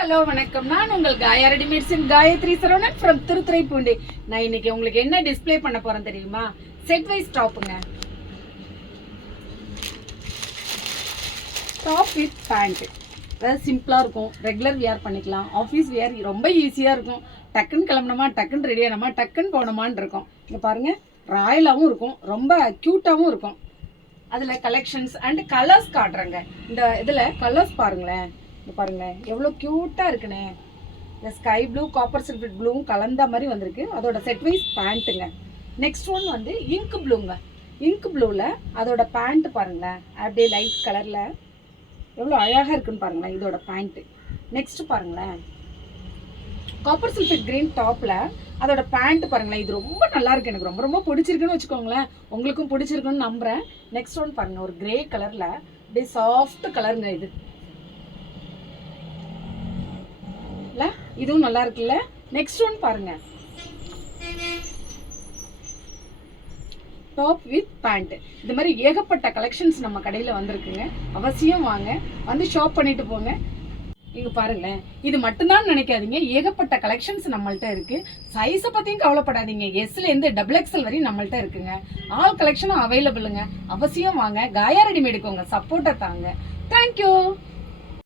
Hello வணக்கம். நான் உங்கள் காயா ரெடிமேட்ஸின் காயத்ரி சரவணன் ஃப்ரம் திருத்துறைப்பூண்டி. நான் இன்னைக்கு உங்களுக்கு என்ன டிஸ்ப்ளே பண்ண போறேன் தெரியுமா? செட் வைஸ் டாப்புங்க. Top with pant. அதாவது சிம்பிளா இருக்கும், ரெகுலர் வியர் பண்ணிக்கலாம், ஆஃபீஸ் வியர் ரொம்ப ஈஸியா இருக்கும். டக்குன்னு கிளம்பணுமா, டக்குன்னு ரெடி ஆனோமா, டக்குன்னு போனோமான்னு இருக்கும். இங்க பாருங்க, ராயலாகவும் இருக்கும், ரொம்ப க்யூட்டாகவும் இருக்கும். அதில் கலெக்ஷன்ஸ் அண்ட் கலர்ஸ் காட்டுறேங்க. இந்த இதில் கலர்ஸ் பாருங்களேன், பாருங்களேன் எவ்வளோ க்யூட்டாக இருக்குண்ணே. இந்த ஸ்கை ப்ளூ காப்பர் சில்வர் ப்ளூவும் கலந்த மாதிரி வந்திருக்கு. அதோட செட் வைஸ் பேண்ட்டுங்க. நெக்ஸ்ட் ஒன் வந்து இங்க் ப்ளூங்க. இங்க் ப்ளூவில் அதோட பேண்ட் பாருங்களேன், அப்படியே லைட் கலரில் எவ்வளோ அழகாக இருக்குன்னு பாருங்களேன் இதோட பேண்ட்டு. நெக்ஸ்ட் பாருங்களேன், காப்பர் சில்வர் கிரீன் டாப்பில் அதோட பேண்ட் பாருங்களேன். இது ரொம்ப நல்லா இருக்கு, எனக்கு ரொம்ப ரொம்ப பிடிச்சிருக்குன்னு வச்சுக்கோங்களேன். உங்களுக்கும் பிடிச்சிருக்குன்னு நம்புகிறேன். நெக்ஸ்ட் ஒன் பாருங்கள், ஒரு கிரே கலரில் அப்படியே சாஃப்ட் கலருங்க. இது இதுவும் நல்லா இருக்குல்ல. நெக்ஸ்ட் ஒன் பாருங்க, டாப் வித் பேண்ட். இது மாதிரி ஏகப்பட்ட கலெக்ஷன்ஸ் நம்ம கடையில் வந்திருக்குங்க. அவசியம் வாங்க, வந்து ஷாப் பண்ணிட்டு போங்க. இங்க பாருங்களேன், இது மட்டும்தான் நினைக்காதீங்க, ஏகப்பட்ட கலெக்ஷன்ஸ் நம்மள்ட்ட இருக்கு. சைஸை பத்தியும் கவலைப்படாதீங்க, எஸ்ல இருந்து XXL வரையும் நம்மள்ட்ட இருக்குங்க. ஆல் கலெக்ஷனும் அவைலபிளுங்க. அவசியம் வாங்க, காயா ரெடிமேடுக்கு உங்க சப்போர்ட்டை தாங்க. தேங்க்யூ.